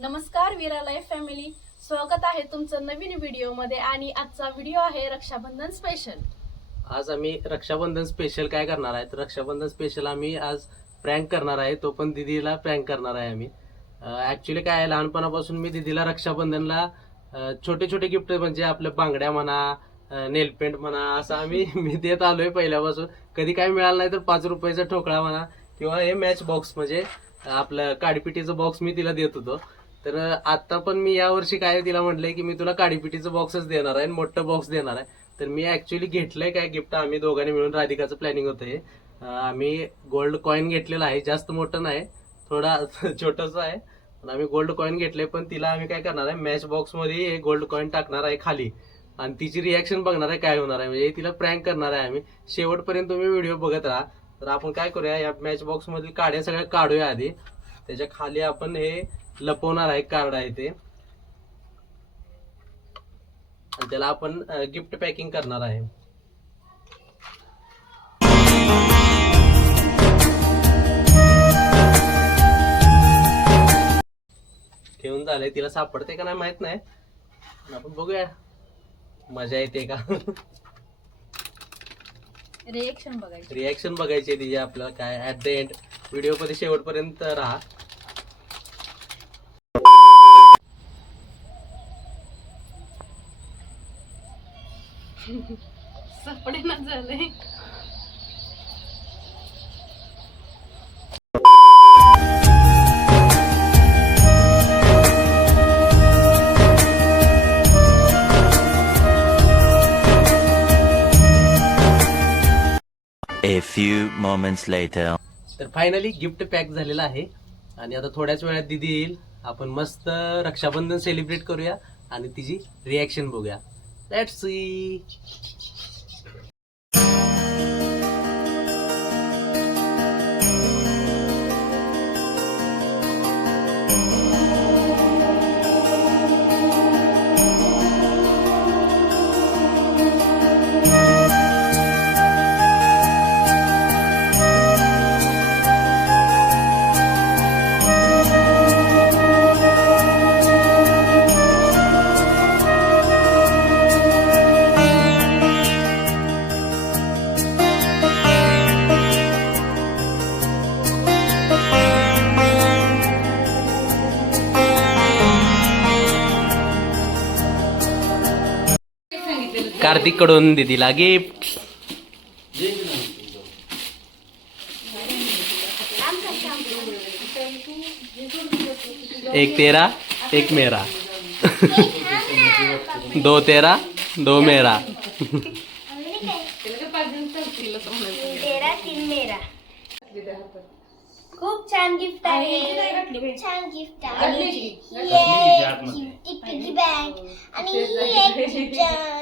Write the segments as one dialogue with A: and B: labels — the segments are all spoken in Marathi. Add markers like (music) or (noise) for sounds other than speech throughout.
A: नमस्कार विरा लाईफ फॅमिली. स्वागत आहे तुमचं नवीन व्हिडिओमध्ये आणि आजचा व्हिडिओ आहे रक्षाबंधन स्पेशल
B: आज आम्ही रक्षाबंधन स्पेशल काय करणार आहे तर रक्षाबंधन स्पेशल आम्ही आज प्रँक करणार आहे तो पण दिदीला प्रँक करणार आहे आम्ही. ऍक्च्युली काय आहे लहानपणापासून मी दिदीला रक्षाबंधनला छोटे छोटे गिफ्ट म्हणजे आपल्या बांगड्या म्हणा नेलपेंट म्हणा असं आम्ही (laughs) मी देत आलोय पहिल्यापासून. कधी काय मिळालं नाही तर पाच रुपयाचा ठोकळा म्हणा किंवा हे मॅच बॉक्स म्हणजे आपलं काडीपिटीचं बॉक्स मी तिला देत होतो. तर आता पण मी यावर्षी काय तिला म्हटलंय की मी तुला काडीपिटीचं बॉक्सच देणार आहे आणि मोठं बॉक्स देणार आहे. तर मी ऍक्च्युली घेतलंय काय गिफ्ट आम्ही दोघांनी मिळून राधिकाचं प्लॅनिंग होतं हे आम्ही गोल्ड कॉईन घेतलेला आहे जास्त मोठं नाही थोडा (laughs) छोटस आहे. पण आम्ही गोल्ड कॉईन घेतले पण तिला आम्ही काय करणार आहे मॅच बॉक्समध्ये हे गोल्ड कॉईन टाकणार आहे खाली. आणि तिची रिॲक्शन बघणार आहे काय होणार आहे. म्हणजे तिला प्रँक करणार आहे आम्ही. शेवटपर्यंत तुम्ही व्हिडिओ बघत राहा. तर आपण काय करूया या मॅच बॉक्स मधील काड्या सगळ्या काढूया आधी. त्याच्याखाली आपण हे लपवणार आहे कार्ड आहे ते. त्याला आपण गिफ्ट पॅकिंग करणार आहे. ठेवून झालंय तिला सापडते का नाही माहीत नाही. आपण बघूया. मजा येते का?
A: रिएक्शन बघायची.
B: रिॲक्शन बघायची तिची आपल्याला काय? ऍट द एंड व्हिडिओमध्ये शेवटपर्यंत राहा. (laughs)
A: सापडेना झालंय
C: A few moments later.
B: तर फायनली गिफ्ट पॅक झालेला आहे. आणि आता थोड्याच वेळात दिदी येईल. आपण मस्त रक्षाबंधन सेलिब्रेट करूया आणि तिची रिॲक्शन बघूया. लेट्स सी कार्तिककडून दिदीला गिफ्ट एक तेरा एक मेरा. दो तेरा दो मेरा.
D: तेरा तीन मेरा खूप छान गिफ्ट आहे खूप छान गिफ्ट आहे. ही एक पिगी बँक आणि ही एक (laughs)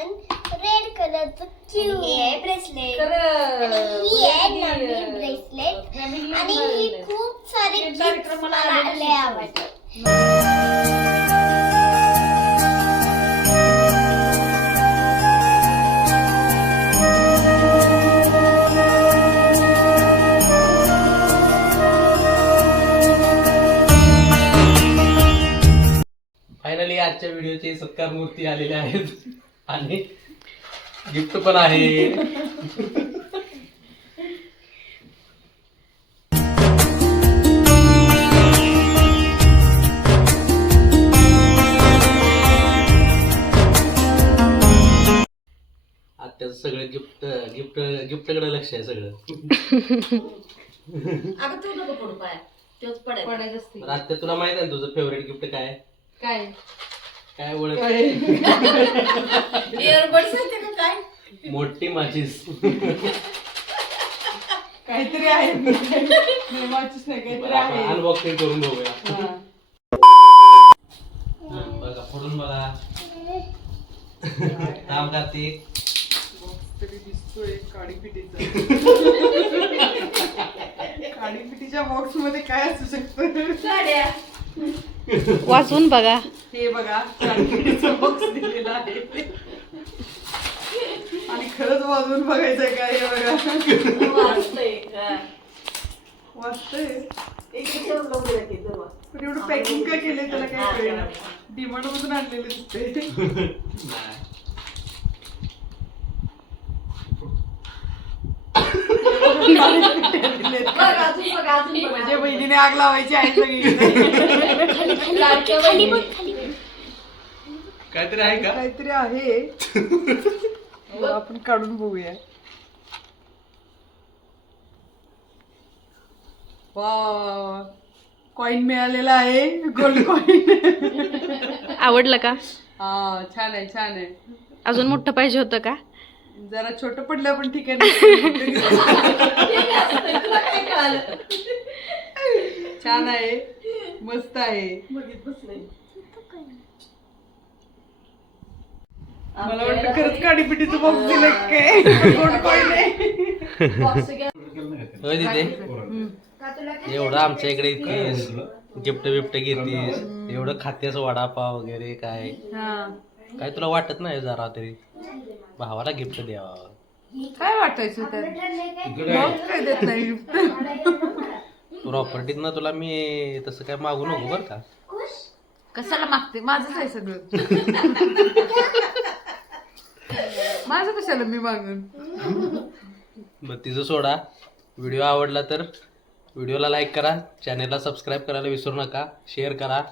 D: कलरचं क्यू हे ब्रेसलेट आणि ही आहे नवी ब्रेसलेट आणि ही खूप सारे मला लय आवडतात
B: फायनली आजच्या व्हिडिओचे सत्कार मूर्ती आलेल्या आहेत. आणि गिफ्ट पण आहे. आत्याचं सगळं गिफ्ट गिफ्ट गिफ्टकडे लक्ष आहे सगळं.
E: अगं तू नको पडू पाय. तोच पडायचं असते
B: तर आत्या तुला माहीत आहे ना तुझं फेवरेट गिफ्ट काय आहे?
E: काय?
B: काय ओळख?
E: इयरबड्स होते का काय?
B: मोठी माचीस
E: काहीतरी आहे. वाचूच नाही काहीतरी आहे.
B: अनबॉक्सिंग करून बघूया.
E: हा.
B: हा, बघा फोडून बघा.
E: तरी दिसतोय काळी पिठीचा काळी पिठीच्या बॉक्समध्ये काय असू शकतं? (laughs)
A: वाचून बघा.
E: हे बघा बॉक्स दिलेला आहे. आणि खरंच वाजवून बघायचंय काय हे बघा? वाचतंय पण एवढं पॅकिंग काय केलंय त्याला काय कळेना. डिमांड मधून आणलेलं दिसते (laughs) माझ्या बहिणीने आग लावायची आहे सगळी
D: खाली बघ खाली बघ.
B: काहीतरी आहे का?
E: काहीतरी आहे. (laughs) आपण काढून बघूया. वा कॉइन मिळालेला आहे. गोल्ड कॉइन
A: आवडलं का?
E: हा छान आहे छान आहे.
A: अजून मोठं पाहिजे होतं का?
E: जरा छोट पडलं पण ठीक आहे. (laughs) छान आहे. मस्त आहे. मला वाटतं खरंच काडीपिटीचं बॉक्स दिलं काय? (laughs)
B: होय तिथे एवढं आमच्या इकडे येतीस गिफ्ट बिफ्ट घेतीस. एवढं खातेस वडापाव वगैरे काय?
E: हा.
B: काय तुला वाटत नाही जरा तरी? भावाला गिफ्ट द्यावा.
E: काय वाटायचं त्यात? काय देत नाही?
B: प्रॉपर्टीत (laughs) ना तुला मी तसं काय मागू नको बरं का.
E: कशाला मागते? माझंच आहे सगळं. माझं कशाला मी मागून?
B: मग तिचं सोडा. व्हिडिओ आवडला तर व्हिडिओला लाईक करा. चॅनेलला सबस्क्राईब करायला विसरू नका. शेअर करा.